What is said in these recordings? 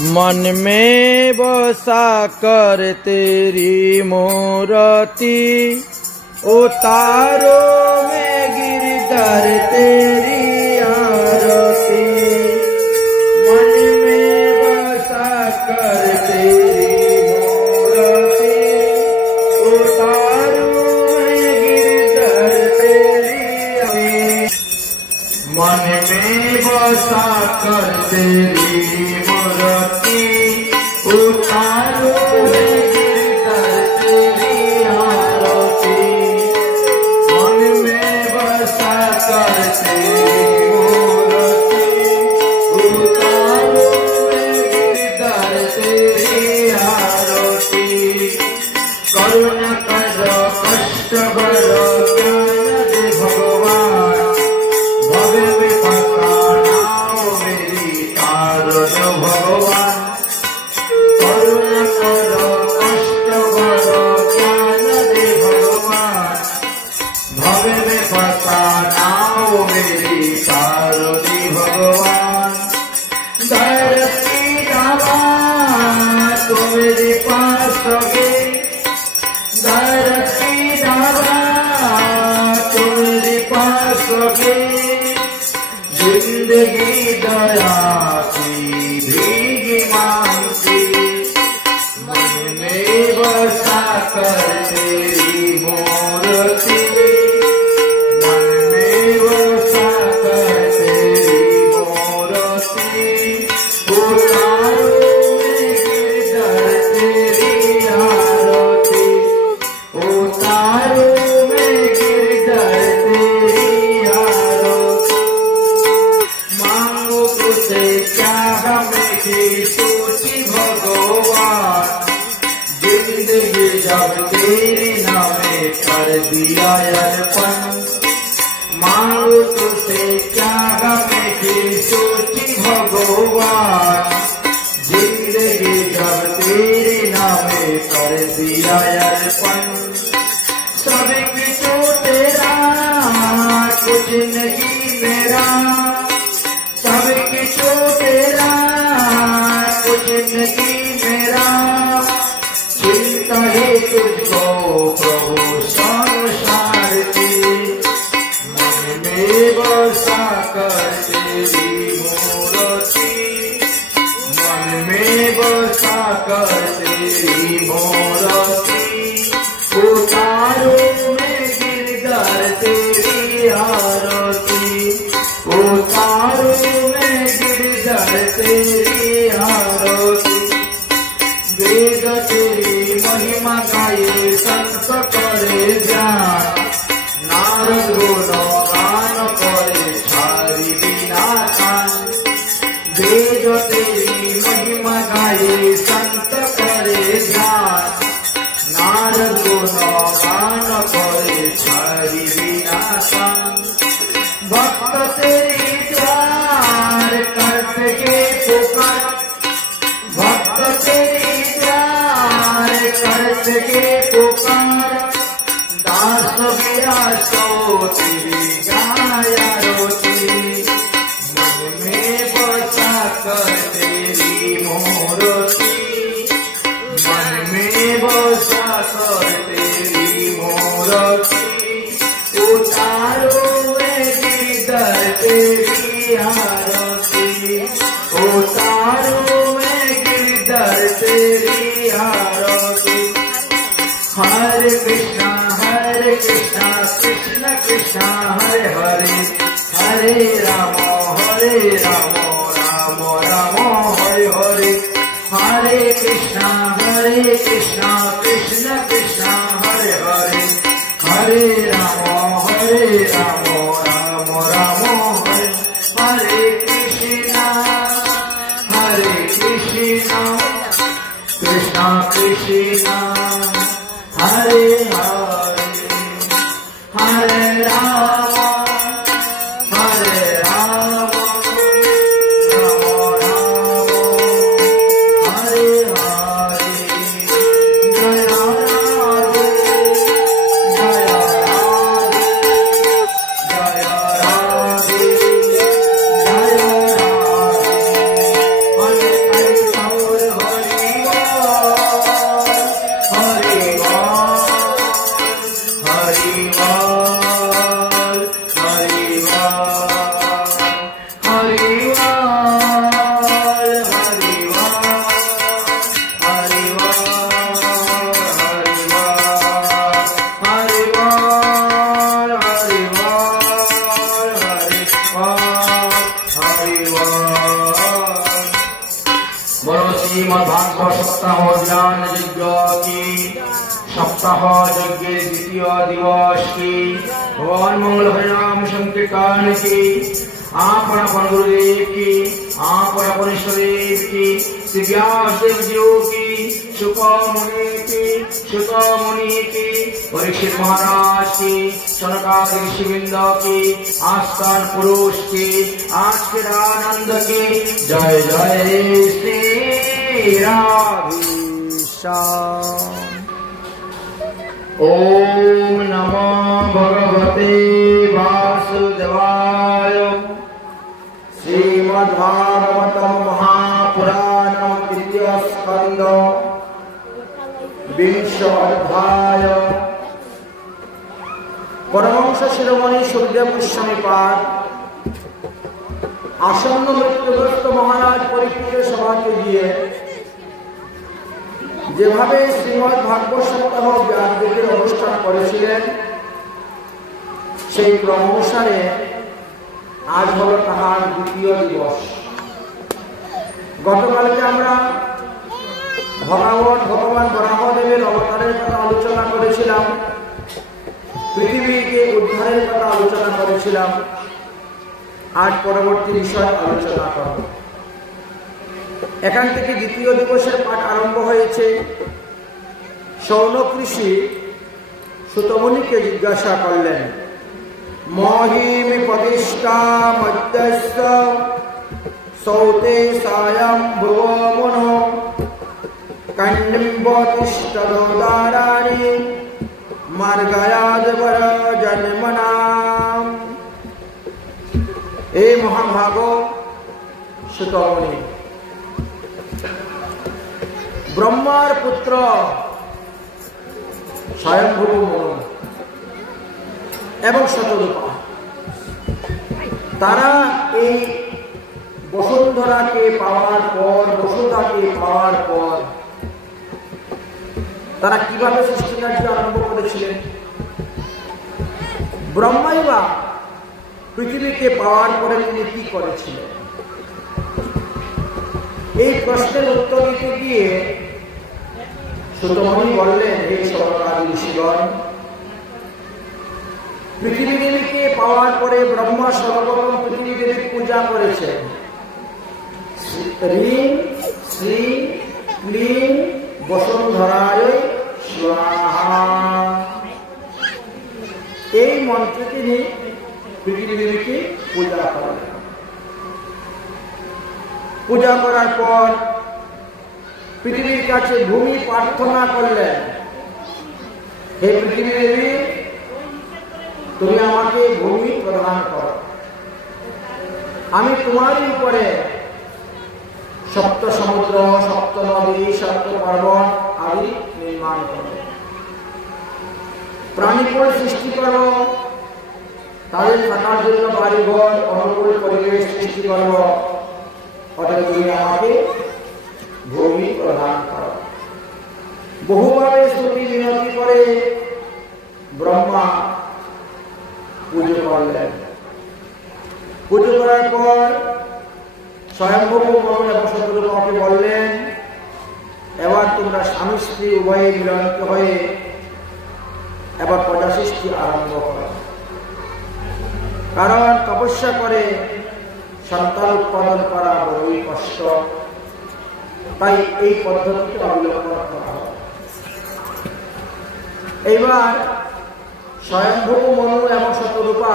मन में बसा कर तेरी मूर्ति, उतारो में गिरधर तेरी आरती। मन में बसा कर तेरी मूर्ति, उतारो में गिरधर तेरी आरती। मन में बसा कर तेरी मूर्ति, उतारो में गिरधर तेरी आरती। मन में बसा कर तेरी मूर्ति, उतारो में गिरधर तेरी आरती। करुणा करो कष्ट भरो ज्ञान दे भगवान, भव में फसाना मेरी तारो जो भगवान। करुणा करो कष्ट भरो ज्ञान दे भगवान, भव में फसाना मेरी तारो दे भगवान। धरती दावा तो मेरे पास गए, धरती दावा तो मेरे पास गए। जिंदगी दया की भीगी मांगती, मन में बसा कर तेरी मूर्ति, मन में बसा कर तेरी मूर्ति। उतारो में गिरधर तेरी आरती, उतारो में गिरधर तेरी आरती। मांगो तुझसे क्या हमें की सोची भगवान, जिंदगी जब तेरी नामे कर दिया अर्पण। मांगो तुझसे क्या हमें की सोची भगवान, जिंदगी जब तेरी नामे कर दिया अर्पण। सबकी तो तेरा कुछ नहीं मेरा, सबकी तो तेरा कुछ नहीं मेरा। चिंता है तुझको प्रभु संसार की, मन में बसा कर तेरी मूर्ति, मन में बसा कर तेरी मूर्ति। उतारो में गिरधर तेरी आरती, उतारो में गिरधर तेरी आरती। वेद तेरी महिमा गाये संत करे ध्यान, नारद गुण गान करे छारी बिना कान। वेद तेरी महिमा गाये संत करे ध्यान, नारद गुण गान करे छारी बिना कान। भक्त तेरी प्यार करते के पुकार, भक्त तेरी प्यार करते के पुकार। दास विरासो तेरी गाया रोती, मन में बसा कर तेरी मूर्ति, मन में बसा कर तेरी मूर्ति। उतारो में गिरधर तेरी आरती, उतारो में गिरधर तेरी आरती। हरे कृष्णा कृष्ण कृष्ण हरे हरे, हरे राम राम राम हरे हरे। हरे कृष्णा कृष्ण कृष्ण हरे हरे, हरे राम राम राम हरे हरे। कृष्णा कृष्ण कृष्ण हरे हरे, हरे राम राम राम हरे हरे। जय राधे जय राधे जय राधे जय राधे। हरे कृष्ण बोलो श्रीमद्भागवत सप्ताह ज्ञान यज्ञ की सप्ताह यज्ञ द्वितीय दिवस की भगवान मंगल हरिनाम संकीर्तन की आप गुरुदेव की आप इष्टदेव की श्री व्यासदेव जी की सुख मुनि की परीक्षित महाराज की सनकादि ऋषिवृंद की आस्थान पुरुष की आज के आनंद की जय जय श्री राधेश्याम। ओम नमो भगवते वासुदेवाय। श्रीमद्भागवतम महापुराणम द्वितीय स्कंद विंश अध्याय। परमहंस शिरोमणि सुखदेव गोस्वामी पाद आसन्न मृत्युग्रस्त महाराज परीक्षित सभाके गিয়ে যেভাবে শ্রীমদ্ ভাগবত সপ্তাহ ব্যাসদেবের অনুষ্ঠান করেছিলেন সেই ক্রম অনুসারে আজ হলো তাহার দ্বিতীয় দিবস। গতকালকে আমরা ভগবান বরাহদেবের অবতারের কথা আলোচনা করেছিলাম, পৃথিবীকে উদ্ধারের কথা আলোচনা করেছিলাম। আজ পরবর্তী বিষয় আলোচনা করব। এখান থেকে দ্বিতীয় দিবসের পাঠ আরম্ভ হয়েছে। শৌনক ঋষি সুতমুনিকে জিজ্ঞাসা করলেন, মহিমি প্রতিষ্ঠা মধ্যস্থ সৌতে সায়ং ভুবমন কণ্ডিম্বতিষ্ঠদোদারাণি মার্গয়াদবর জন্মনাম। হে মহাভাগ সুতমুনি, ব্রহ্মার পুত্র স্বয়ংভূ মনু এবং শতরূপা তারা এই বসুন্ধরাকে পাওয়ার পর তারা কিভাবে সৃষ্টি কার্য আরম্ভ করেছিলেন? ব্রহ্মাই বা পৃথিবীকে পাওয়ার পরে তিনি কি করেছিলেন? এই প্রশ্নের উত্তর দিতে গিয়ে সুতমুনি বললেন, হে সনকাদি ঋষিগণ, পৃথিবী দেবীকে পাওয়ার পরে ব্রহ্মা সর্বপ্রথম পৃথিবী দেবীর পূজা করেছেন। ঋং শ্রী ক্লীং বসুন্ধরায় স্বাহা, এই মন্ত্রে তিনি পৃথিবী দেবীকে পূজা করেন। পূজা করার পর পৃথিবীর কাছে ভূমি প্রার্থনা করলেন, হে পৃথিবী দেবী, তুমি আমাকে ভূমি প্রদান করো, আমি তোমারই উপরে সপ্ত সমুদ্র, সপ্ত নদী, সপ্ত পর্বত আদি নির্মাণ করো, প্রাণীকুল সৃষ্টি করো, তাদের থাকার জন্য বাড়িঘর অনুকূল পরিবেশ সৃষ্টি করো, অর্থাৎ তুমি আমাকে ভূমি প্রদান করো। বহুভাবে স্তুতি বিনতি করে ব্রহ্মা পুজো করলেন। পুজো করার পর স্বয়ংভূ মনু এবং শতরূপাকে বললেন, এবার তোমরা স্বামী স্ত্রী উভয়ে মিলনিত হয়ে এবার প্রজা সৃষ্টি আরম্ভ করো, কারণ তপস্যা করে সন্তান উৎপাদন করা বড়ই কষ্ট, তাই এই পদ্ধতিকে অবলম্বন করা হয়। এইবার স্বয়ংভূ মনু এবং শতরূপা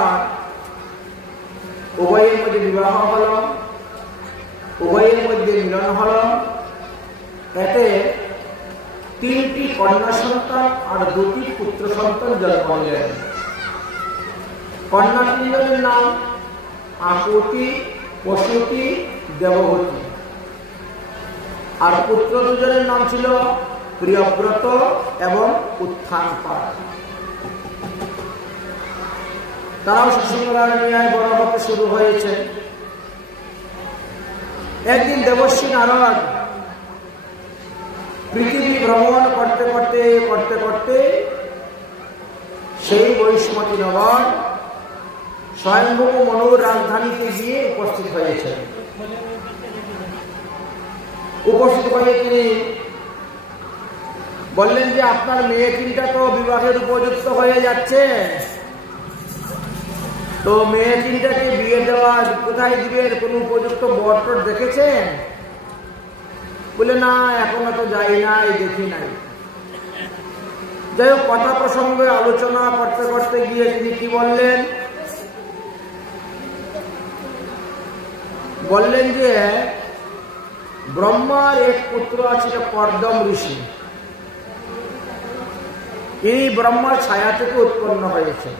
উভয়ের মধ্যে বিবাহ হল, উভয়ের মধ্যে মিলন হল। এতে 3টি কন্যা সন্তান আর 2টি পুত্র সন্তান জন্ম নিলেন। কন্যা 3 জনের নাম আকুতি, প্রসূতি, দেবহূতি, আর পুত্র 2 জনের নাম ছিল প্রিয়ব্রত এবং উত্থানপাদ। তারাও শিশুরার ন্যায় বড় হতে শুরু হয়েছে। একদিন দেবশ্রী নারদ পৃথিবী ভ্রমণ করতে করতে সেই বৈষ্ণবী নগর স্বয়ংভূ মনুর রাজধানীতে গিয়ে উপস্থিত হয়েছেন। উপস্থিত হয়ে তিনি বললেন যে আপনার মেয়ে তিনটা তো বিবাহের উপযুক্ত হয়ে যাচ্ছে, তো মেয়ে তিনটাকে বিয়ে দেওয়া কোথায় দিবেন, কোন উপযুক্ত বর দেখেছেন? বলে না, এখনো তো যাই নাই, দেখি নাই। যাই হোক, কথা প্রসঙ্গে আলোচনা করতে করতে গিয়ে তিনি কি বললেন? বললেন যে ব্রহ্মার এক পুত্র আছে কর্দম ঋষি, এই ব্রহ্মার ছায়া থেকে উৎপন্ন হয়েছে।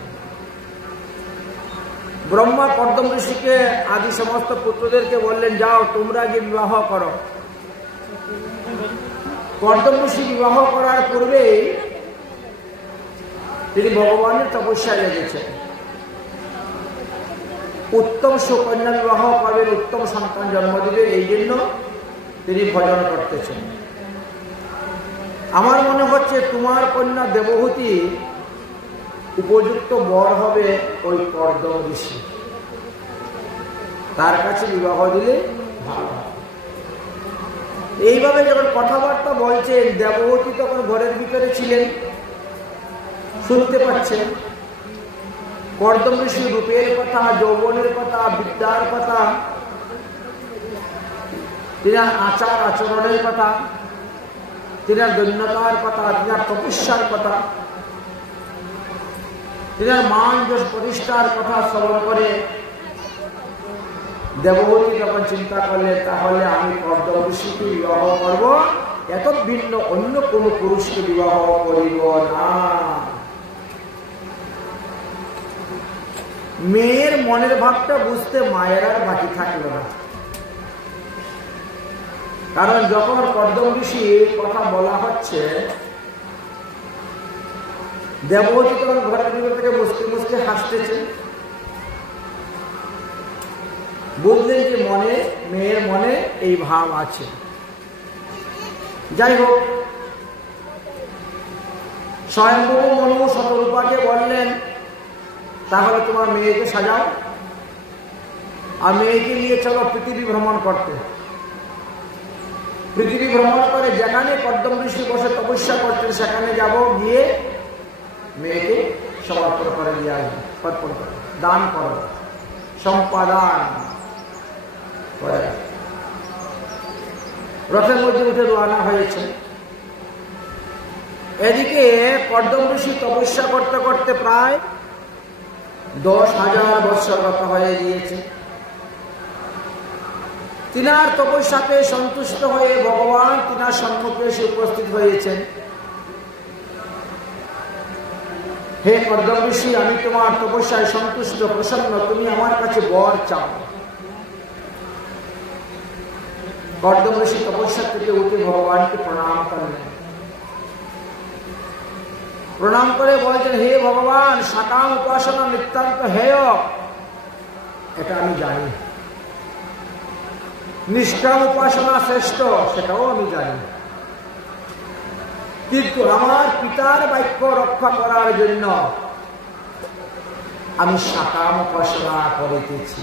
ব্রহ্মা কর্দম ঋষিকে আদি সমস্ত পুত্রদেরকে বললেন, যাও তোমরা যে বিবাহ করো। কর্দম ঋষি বিবাহ করার পূর্বেই তিনি ভগবানের তপস্যায় লেগেছেন। উত্তম সুকন্যা বিবাহ করবেন, উত্তম সন্তান জন্ম দিবেন, এই জন্য তিনি ভজন করতেছেন। আমার মনে হচ্ছে তোমার কন্যা দেবহূতি উপযুক্ত বর হবে ওই কর্দম ঋষি, তার কাছে বিবাহ দিলে ভালো হবে। এইভাবে যখন কথাবার্তা বলছেন, দেবহূতি তখন ঘরের ভিতরে ছিলেন, শুনতে পাচ্ছেন কর্দম ঋষি রূপের কথা, যৌবনের কথা, বিদ্যার কথা, তিনার আচার আচরণের কথা, তিনার দৈন্যতার কথা, তিনার তপস্যার কথা, তিনার মান যশ প্রতিষ্ঠার কথা শ্রবণ করে দেবহূতি যখন চিন্তা করলে, তাহলে আমি কর্দম ঋষিকে বিবাহ করব, এত ভিন্ন অন্য কোন পুরুষকে বিবাহ করিব না। মেয়ের মনের ভাবটা বুঝতে মায়ের আর বাকি থাকলো না। কারণ যখন কর্দম ঋষির কথা বলা হচ্ছে, দেবহূতি তখন ঘরের ভিতর থেকে মুসকে মুসকে হাসতেছে। বুঝলেন যে মেয়ের মনে এই ভাব আছে। যাই হোক, স্বয়ংভূ মনু শতরূপাকে বললেন, তাহলে তোমার মেয়েকে সাজাও আর মেয়েকে নিয়ে চলো পৃথিবী ভ্রমণ করতে। পৃথিবী ভ্রমণ করে যেখানে কর্দম ঋষি বসে তপস্যা করতেন সেখানে যাব, গিয়ে মেয়েকে সমর্পণ করে দিয়ে আসবে, অর্পণ করে দান করো, সম্পাদান করে। রথের মধ্যে উঠে রওনা হয়েছে। এদিকে কর্দম ঋষি তপস্যা করতে করতে প্রায় 10,000 বৎসর গত হয়ে গিয়েছে। তিনার তপস্যাতে সন্তুষ্ট হয়ে ভগবান তিনার সম্মুখে এসে উপস্থিত হয়েছেন। হে কর্দম ঋষি, আমি তোমার তপস্যায় সন্তুষ্ট, প্রসন্ন, তুমি আমার কাছে বর চাও। কর্দম ঋষি তপস্যা থেকে উঠে ভগবানকে প্রণাম করলেন। প্রণাম করে বলছেন, হে ভগবান, সাকাম উপাসনা নিতান্ত হেয়, এটা আমি জানি। নিষ্কাম উপাসনা শ্রেষ্ঠ, সেটাও আমি জানি। কিন্তু আমার পিতার বাক্য রক্ষা করার জন্য আমি সাকাম উপাসনা করিতেছি।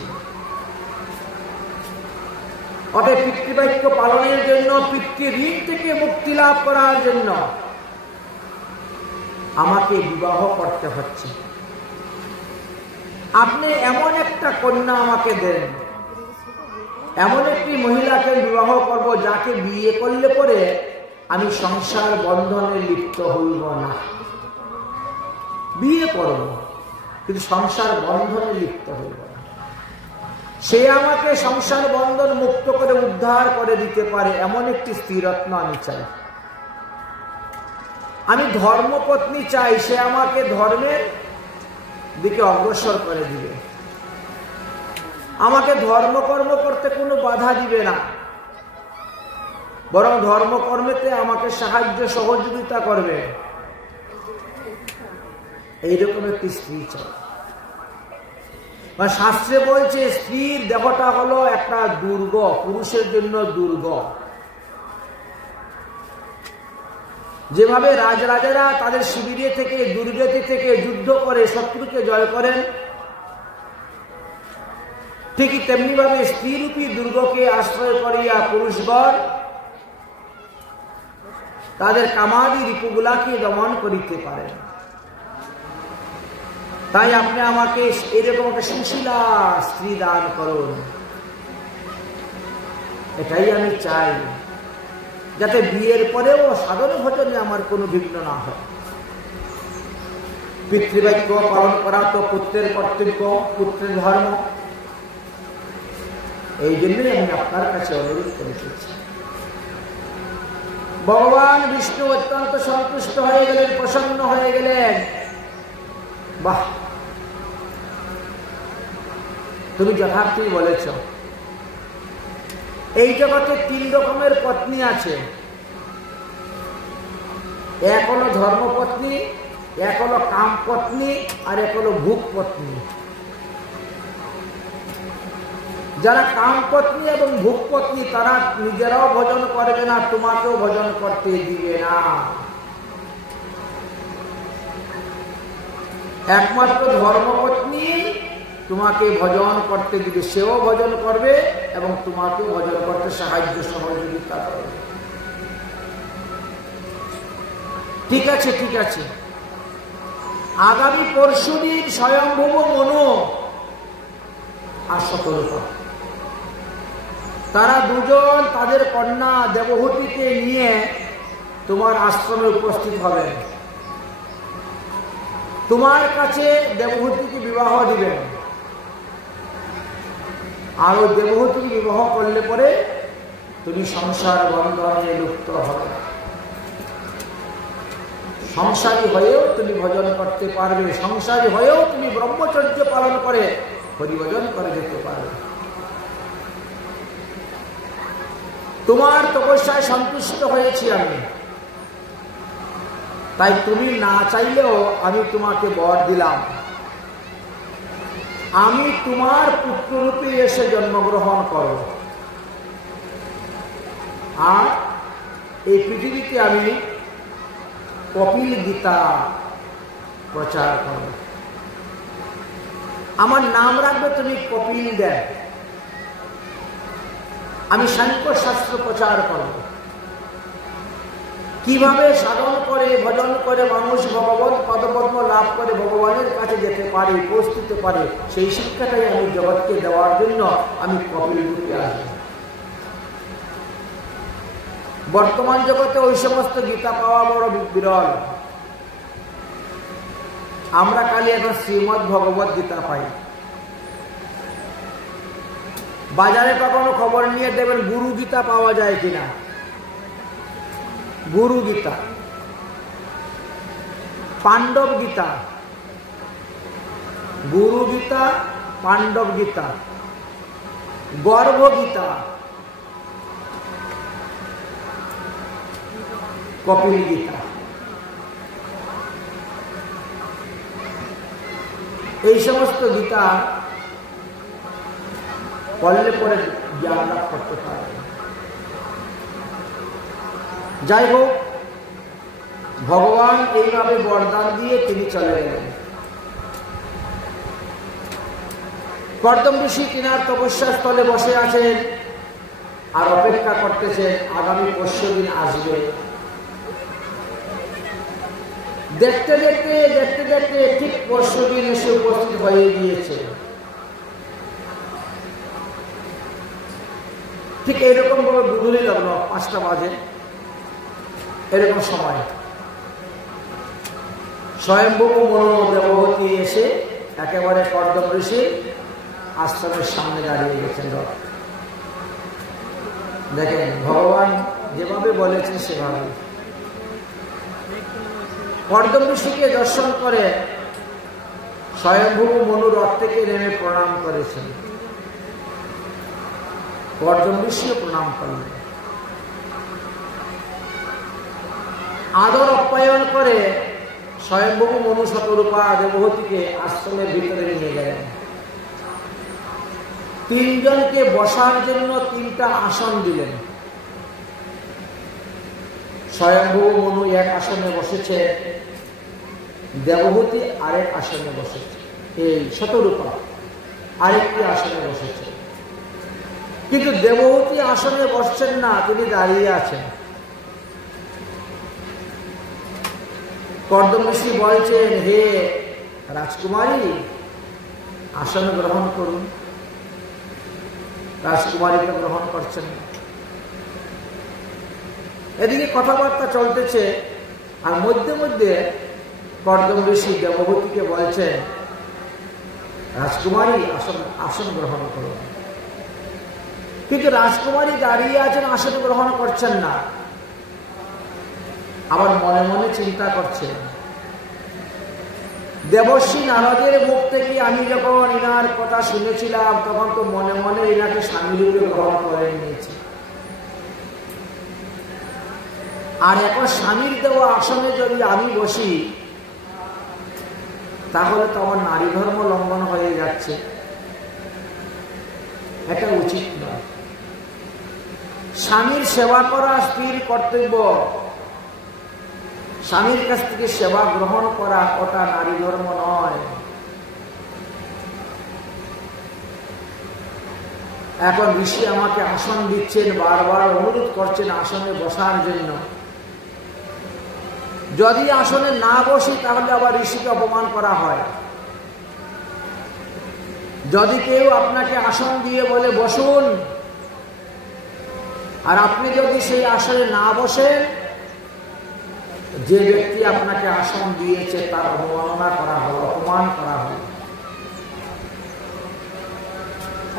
অতএব পিতৃবাক্য পালনের জন্য, পিতৃঋণ থেকে মুক্তি লাভ করার জন্য আমাকে বিবাহ করতে হচ্ছে। আপনি এমন একটা কন্যা আমাকে দেন, এমন একটি মহিলাকে বিবাহ করব যাকে বিয়ে করলে পরে আমি সংসার বন্ধনে লিপ্ত হইব না। বিয়ে করব কিন্তু সংসার বন্ধনে লিপ্ত হইব না। সে আমাকে সংসার বন্ধন মুক্ত করে উদ্ধার করে দিতে পারে এমন একটি স্ত্রীরত্ন আমি চাই। আমি ধর্মপত্নী চাই, সে আমাকে ধর্মের দিকে অগ্রসর করে দিবে, আমাকে ধর্মকর্ম করতে কোনো বাধা দিবে না, বরং ধর্মকর্মেতে আমাকে সাহায্য সহযোগিতা করবে, এইরকম একটি স্ত্রী চাই। শাস্ত্রে বলছে স্ত্রীর দেহটা হলো একটা দুর্গ, পুরুষের জন্য দুর্গ। যেভাবে রাজরাজারা তাদের শিবিরে থেকে, দুর্গতি থেকে যুদ্ধ করে শত্রুকে জয় করেন, ঠিকই তেমনি ভাবে স্ত্রীরূপী দুর্গকে আশ্রয় করিয়া পুরুষগণ তাদের কামাদি রিপুগুলাকে দমন করিতে পারে। তাই আপনি আমাকে এরকম একটা সুশীলা স্ত্রী দান করুন, এটাই আমি চাই, যাতে বিয়ের পরেও সাধন ভজনে আমার কোনো বিঘ্ন না হয়। পিতৃবাক্য পালন করা তো পুত্রের কর্তব্য, পুত্রের ধর্ম। এই জন্যই আমি আপনার কাছে অনুরোধ করেছি। ভগবান বিষ্ণু অত্যন্ত সন্তুষ্ট হয়ে গেলেন, প্রসন্ন হয়ে গেলেন। বাহ, তুমি যথার্থই বলেছ। এই জগতে 3 রকমের পত্নী আছে। এক হলো ধর্মপত্নী, এক হলো কাম পত্নী, আর এক হলো ভোগ পত্নী। যারা কাম পত্নী এবং ভোগ পত্নী তারা নিজেরাও ভজন করবে না, তোমাকেও ভজন করতে দিবে না। একমাত্র ধর্মপত্নী তোমাকে ভজন করতে দিবে, সেও ভজন করবে এবং তোমাকেও ভজন করতে সাহায্য সহযোগিতা করবে। ঠিক আছে, ঠিক আছে। আগামী পরশুদিন স্বয়ম্ভব মনু আর শতরূপা তারা দুজন তাদের কন্যা দেবহূতিকে নিয়ে তোমার আশ্রমে উপস্থিত হবেন। তোমার কাছে দেবহূতিকে বিবাহ দিবেন। আর ওই দেবহূতিকে বিবাহ করলে পরে তুমি সংসার বন্ধনে লিপ্ত হবে। সংসারী হয়েও তুমি ভজন করতে পারবে, সংসারী হয়েও তুমি ব্রহ্মচর্য পালন করে হরিভজন করে যেতে পারবে। তোমার তপস্যায় সন্তুষ্ট হয়েছি আমি, তাই তুমি না চাইলেও আমি তোমাকে বর দিলাম। আমি তোমার পুত্ররূপে এসে জন্মগ্রহণ করব, আর এই পৃথিবীতে আমি কপিল গীতা প্রচার করব। আমার নাম রাখবে তুমি কপিল দেব। আমি সাংখ্য শাস্ত্র প্রচার করব। কিভাবে সাধন করে ভজন করে মানুষ ভগবত পদপদ্ম লাভ করে ভগবানের কাছে যেতে পারে, পৌঁছতে পারে, সেই শিক্ষাটাই আমি জগৎকে দেওয়ার জন্য আমি কপিল রূপে আসব। বর্তমান জগতে ওই সমস্ত গীতা পাওয়া বড় বিরল। আমরা খালি এখন শ্রীমদ্ ভগবত গীতা পাই। বাজারে কখনো খবর নিয়ে দেবেন গুরু গীতা পাওয়া যায় কিনা। গুরু গীতা, পাণ্ডব গীতা, গুরু গীতা, পাণ্ডব গীতা, গর্ভ গীতা, কপিল গীতা, এই সমস্ত গীতা পড়লে পরে জ্ঞান লাভ করতে পারে। যাই হোক, ভগবান এইভাবে বরদান দিয়ে তিনি চলে গেলেন। কর্দম ঋষি তিনার তপস্যা স্থলে বসে আছেন আর অপেক্ষা করতেছেন আগামী পরশুদিন আসবে। দেখতে দেখতে দেখতে দেখতে ঠিক পরশুদিন এসে উপস্থিত হয়ে গিয়েছে। ঠিক এইরকম ভাবে বুধুলি লগ্ন 5টা বাজে, এরকম সময় স্বয়ম্ভব মনু দেবহূতি এসে একেবারে কর্দম ঋষির আশ্রমের সামনে দাঁড়িয়ে গেছেন। দেখেন, ভগবান যেভাবে বলেছেন সেভাবে কর্দম ঋষিকে দর্শন করে স্বয়ম্ভব মনু রথ থেকে নেমে প্রণাম করেছেন। কর্দম ঋষিও প্রণাম করলেন। আদর আপ্যায়ন করে স্বয়ম্ভব মনু শতরূপা দেবহূতিকে আশ্রমের ভিতরে নিয়ে গেলেন। 3 জনকে বসার জন্য 3টা আসন দিলেন। স্বয়ম্ভব মনু এক আসনে বসেছে, দেবহূতি আরেক আসনে বসেছে। এই শতরূপা আরেকটি আসনে বসেছে, কিন্তু দেবহূতি আসনে বসছেন না, তিনি দাঁড়িয়ে আছেন। কর্দম ঋষি বলছেন, হে রাজকুমারী, আসন গ্রহণ করুন। রাজকুমারীকে গ্রহণ করছেন না। এদিকে কথাবার্তা চলতেছে, আর মধ্যে মধ্যে কর্দম ঋষি দেবহূতিকে বলছেন, রাজকুমারী আসন গ্রহণ করুন। কিন্তু রাজকুমারী দাঁড়িয়ে আছেন, আসন গ্রহণ করছেন না। আবার মনে মনে চিন্তা করছেন, দেবর্ষি নারদের মুখ থেকে আমি যখন ইনার কথা শুনেছিলাম, তখন তো মনে মনে ইনাকে স্বামী রূপে গ্রহণ করে নিয়েছি। আর এখন স্বামীর দেওয়া আসনে যদি আমি বসি, তাহলে তো আমার নারী ধর্ম লঙ্ঘন হয়ে যাচ্ছে, এটা উচিত নয়। স্বামীর সেবা করা স্ত্রীর কর্তব্য, স্বামীর কাছ থেকে সেবা গ্রহণ করা ওটা নারী ধর্ম নয়। এখন ঋষি আমাকে আসন দিচ্ছেন, বারবার অনুরোধ করছেন আসনে বসার জন্য। যদি আসনে না বসি, তাহলে আবার ঋষিকে অপমান করা হয়। যদি কেউ আপনাকে আসন দিয়ে বলে বসুন, আর আপনি যদি সেই আসনে না বসেন, যে ব্যক্তি আপনাকে আসন দিয়েছে তার অবমাননা করা হলো, অপমান করা হলো।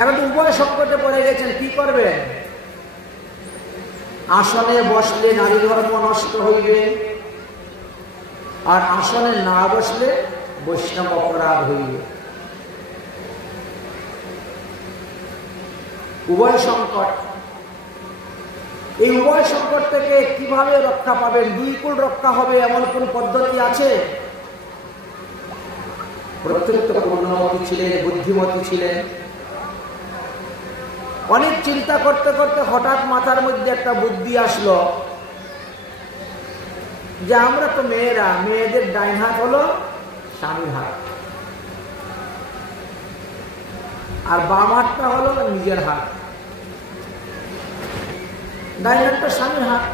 এখন উভয় সংকটে পড়ে গেছেন, কি করবেন? আসনে বসলে নারী ধর্ম নষ্ট হইবে, আর আসনে না বসলে বৈষ্ণব অপরাধ হইবে। উভয় সংকট। এই উভয় সংকট থেকে কিভাবে রক্ষা পাবেন? দুই কুল রক্ষা হবে এমন কোন পদ্ধতি আছে? প্রত্যন্ত পূর্ণমতী ছিলেন, বুদ্ধিমতী ছিলেন। অনেক চিন্তা করতে করতে হঠাৎ মাথার মধ্যে একটা বুদ্ধি আসলো যে আমরা তো মেয়েরা, মেয়েদের ডাইন হাত হলো স্বামীর হাত, আর বাম হাতটা হলো নিজের হাত। ডাইন হাতটা স্বামীর হাত।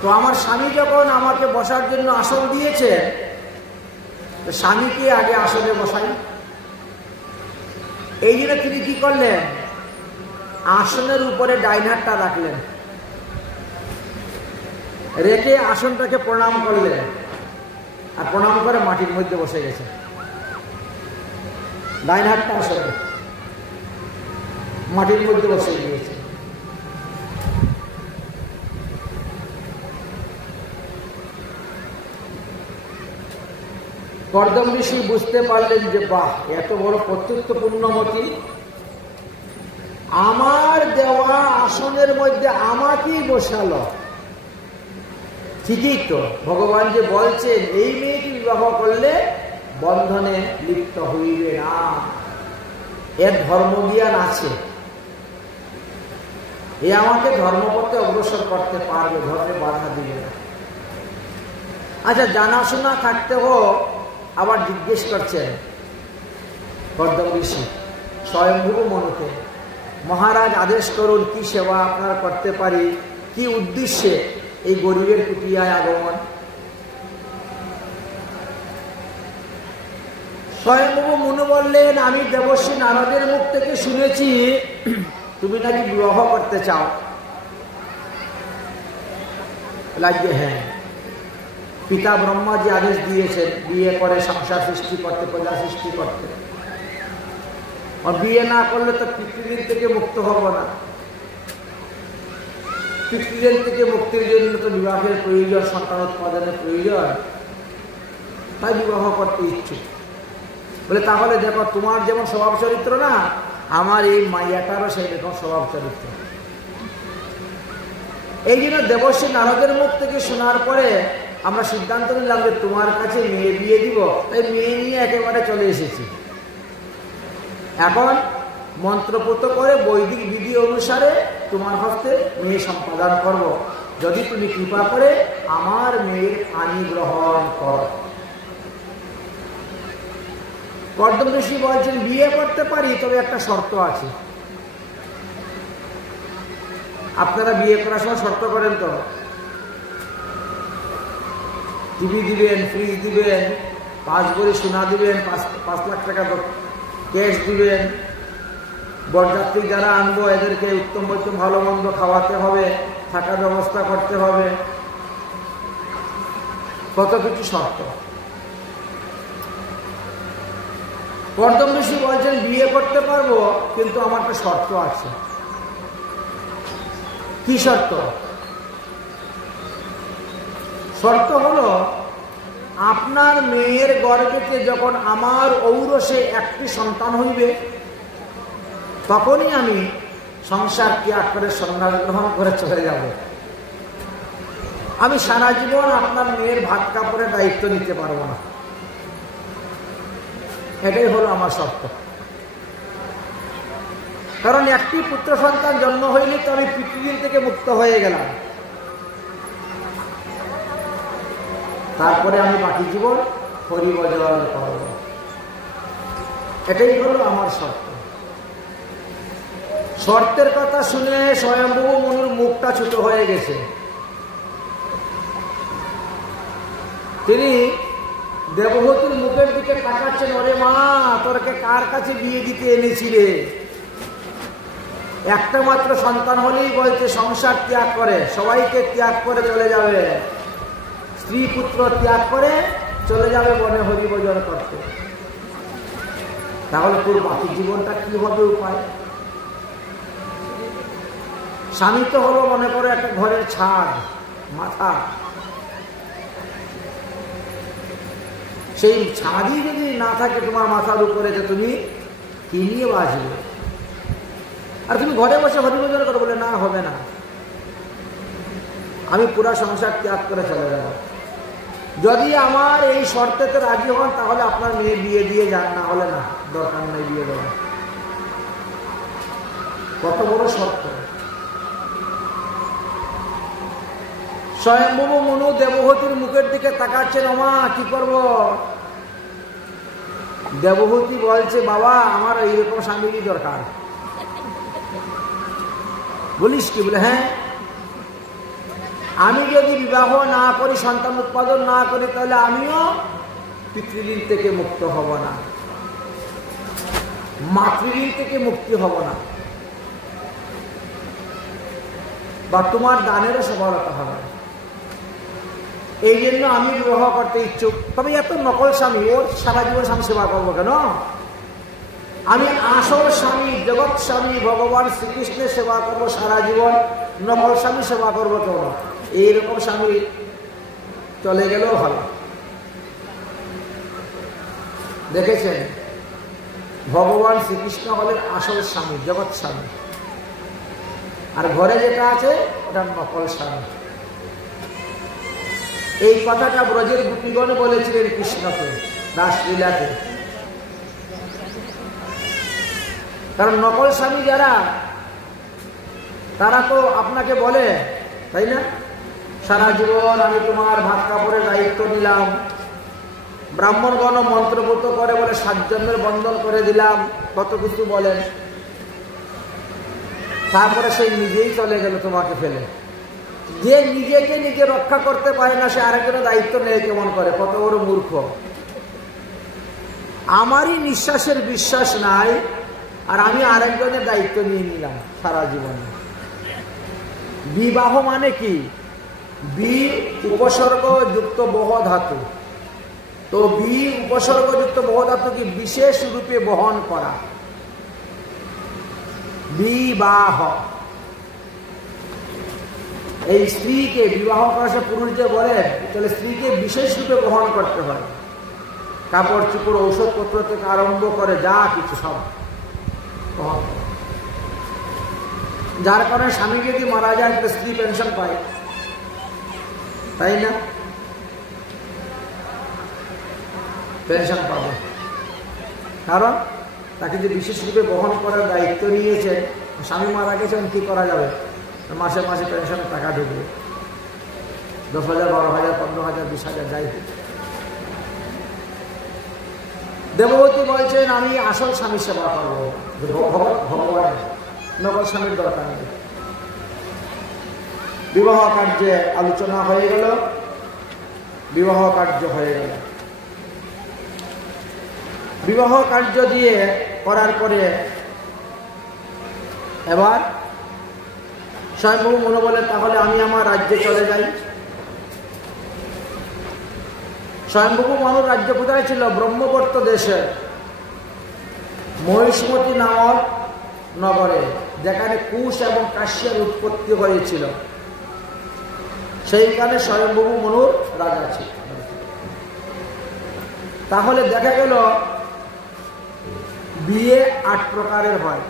তো আমার স্বামী যখন আমাকে বসার জন্য আসন দিয়েছে, স্বামীকে আগে আসনে বসাই। এই জন্য তিনি কি করলেন? আসনের উপরে ডাইন হাতটা রাখলেন, রেখে আসনটাকে প্রণাম করলেন, আর প্রণাম করে মাটির মধ্যে বসে গেছে। ডাইন হাতটা আসনে, মাটির মধ্যে বসে গিয়েছে। কর্দম ঋষি বুঝতে পারলেন যে বাহ, এত বড় কর্তৃত্ব পূর্ণমতী, আমার দেওয়া আসনের মধ্যে আমাকেই বসালো। ঠিকই তো, ভগবান যে বলছেন এই মেয়েটি বিবাহ করলে বন্ধনে লিপ্ত হইবে না, এর ধর্মজ্ঞান আছে, এ আমাকে ধর্মপথে অগ্রসর করতে পারবে, ধর্মে বাধা দিবে না। আচ্ছা, জানাশোনা থাকতে হোক, আবার জিজ্ঞেস করছেন কর্দম ঋষি স্বয়ংভূ মনুকে, মহারাজ আদেশ করুন, কি সেবা আপনার করতে পারি, কি উদ্দেশ্যে এই গরিবের কুটিয়ায় আগমন? স্বয়ংভূ মনু বললেন, আমি দেবর্ষি নারদের মুখ থেকে শুনেছি তুমি নাকি বিবাহ করতে চাও। লাগবে হ্যাঁ, পিতা ব্রহ্মা যে আদেশ দিয়েছেন বিয়ে করে সংসার সৃষ্টি করতে, প্রজা সৃষ্টি করতে, আর বিয়ে না করলে তো পিতৃঋণ থেকে মুক্ত হব না। পিতৃঋণ থেকে মুক্তির জন্য তো বিবাহের প্রয়োজন, সন্তান উৎপাদনের প্রয়োজন, তাই বিবাহ করতে ইচ্ছুক। বলে তাহলে দেখো, তোমার যেমন স্বভাব চরিত্র না, আমার এই মাইয়াটারও সেই রকম স্বভাব চরিত্র। এই জন্য দেবর্ষি নারদের মুখ থেকে শোনার পরে আমরা সিদ্ধান্ত নিলাম যে তোমার কাছে মেয়ে বিয়ে দিব, তাই মেয়ে নিয়ে একেবারে চলে এসেছি। এখন মন্ত্রপুত করে বৈদিক বিধি অনুসারে তোমার হস্তে মেয়ে সম্পাদন করব, যদি তুমি কৃপা করে আমার মেয়ের পানি গ্রহণ করো। কর্দম ঋষি বলছেন বিয়ে করতে পারি, তবে একটা শর্ত আছে। আপনারা বিয়ে করার সময় শর্ত করেন তো, টিভি দিবেন, ফ্রিজ দিবেন, 5 ভরি সোনা দিবেন, 5 লাখ টাকা ক্যাশ দিবেন, বরযাত্রী যারা আনবো এদেরকে উত্তম উত্তম ভালো মন্দ খাওয়াতে হবে, থাকার ব্যবস্থা করতে হবে, কত কিছু শর্ত। কর্দম ঋষি বলছেন বিয়ে করতে পারবো, কিন্তু আমার একটা শর্ত আছে। কি শর্ত? শর্ত হলো আপনার মেয়ের গর্ভেতে যখন আমার ঔরসে একটি সন্তান হইবে, তখনই আমি সংসার ত্যাগ করে সন্ন্যাস গ্রহণ করে চলে যাব। আমি সারা জীবন আপনার মেয়ের ভাত কাপড়ের দায়িত্ব নিতে পারবো না। এটাই হলো আমার শর্ত। কারণ একটি পুত্র সন্তান জন্ম হইলে তো আমি পিতৃঋণ থেকে মুক্ত হয়ে গেলাম, তারপরে আমি বাকি জীবন হরিভজন করব। এটাই হলো আমার শর্ত। শর্তের কথা শুনে স্বয়ম্ভু মুনির মুখটা ছোট হয়ে গেছে। তিনি দেবহূতির মুখের দিকে তাকাচ্ছেন, ওরে মা, তোরকে কার কাছে বিয়ে দিতে এনেছিলে? একটা মাত্র সন্তান হলেই বলছে সংসার ত্যাগ করে, সবাইকে ত্যাগ করে চলে যাবে, স্ত্রী পুত্র ত্যাগ করে চলে যাবে বনে হরিভজন করতে। তাহলে তোর বাকি জীবনটা কি হবে উপায়? স্বামী তো হলো মনে করো একটা ঘরের ছাদ, মাথা। সেই ছাদই যদি না থাকে তোমার মাথার উপরে, যে তুমি কি নিয়ে বাঁচবে? আর তুমি ঘরে বসে হরিভজন করো, বলে না, হবে না, আমি পুরা সংসার ত্যাগ করে চলে যাব। যদি আমার এই শর্তেতে রাজি হন, তাহলে আপনার মেয়ে বিয়ে দিয়ে যান, না হলে না, দরকার নেই বিয়ে দেওয়া। কত বড় শর্ত! স্বয়ম্ভু মনু দেবহূতির মুখের দিকে তাকাচ্ছেন, ওমা কি করব? দেবহূতি বলছে, বাবা, আমার এইরকম স্বামীরই দরকার। বলিস কি? বলে হ্যাঁ, আমি যদি বিবাহ না করি, সন্তান উৎপাদন না করি, তাহলে আমিও পিতৃঋণ থেকে মুক্ত হব না, মাতৃঋণ থেকে মুক্তি হব না, বা তোমার দানেরও সফলতা হবে। এই জন্য আমি বিবাহ করতে ইচ্ছুক। তবে এত নকল স্বামী, ওর সারা জীবন স্বামী সেবা করবো কেন? আমি আসল স্বামী, জগৎ স্বামী ভগবান শ্রীকৃষ্ণের সেবা করবো সারা জীবন, নকল স্বামী সেবা করবো কেন? এইরকম স্বামী চলে গেলেও ভালো। দেখেছেন, ভগবান শ্রীকৃষ্ণ হলেন আসল স্বামী, জগৎ স্বামী, আর ঘরে যেটা আছে ওটা নকল স্বামী। এই কথাটা ব্রজের গোপীগণ বলেছিলেন কৃষ্ণকে রাসলীলাতে। কারণ নকল স্বামী যারা, তারা তো আপনাকে বলে, তাই না, সারা জীবন আমি তোমার ভাত কাপড়ের দায়িত্ব নিলাম, ব্রাহ্মণগণ মন্ত্রভূত করে বলে 7 জন্মের বন্ধন করে দিলাম, কত কিছু বলেন। তারপরে সেই নিজেই চলে গেল তোমাকে ফেলে। যে নিজেকে নিজে রক্ষা করতে পারে না, সে আরেকজনের দায়িত্ব নেয় কেমন করে? কত বড় মূর্খ! আমারই নিঃশ্বাসের বিশ্বাস নাই, আর আমি আরেকজনের দায়িত্ব নিয়ে নিলাম সারা জীবনে। বিবাহ মানে কি? বি উপসর্গ যুক্ত বহ ধাতু। তো বি উপসর্গ যুক্ত বহ ধাতু কি? বিশেষ রূপে বহন করা। বিবাহ, এই স্ত্রীকে বিবাহ করা, সে পুরুষ যে বলে, তাহলে স্ত্রীকে বিশেষ রূপে বহন করতে হয়। কাপড় চুপড় ঔষধপত্র থেকে আরম্ভ করে যা কিছু সব। যার কারণে স্বামী যদি মারা যায়, তাহলে স্ত্রী পেনশন পায়, তাই না? পেনশন পাবে, কারণ তাকে যে বিশেষ রূপে বহন করার দায়িত্ব নিয়েছে। স্বামী মারা গেছেন, কি করা যাবে? মাসে মাসে পেনশনের টাকা ঢুকবে, 10,000, 12,000, 15,000, 20,000, যাই হোক। দেববতী বলছেন আমি আসল স্বামী সেবা করবো, ভগবান, নকল স্বামীর দরকার নেই। বিবাহ কার্যে আলোচনা হয়ে গেল, বিবাহ কার্য হয়ে গেল। বিবাহ কার্য দিয়ে করার পরে এবার স্বয়ংভূ মনু বলে তাহলে আমি আমার রাজ্যে চলে যাই। স্বয়ংভূ মনুর রাজ্য কোথায় ছিল? ব্রহ্মবর্ত দেশে মহিষ্মতি নামক নগরে, যেখানে কুশ এবং কাশ্যের উৎপত্তি হয়েছিল, সেইখানে স্বয়ংভূ মনুর রাজা ছিল। তাহলে দেখা গেল বিয়ে 8 প্রকারের হয়।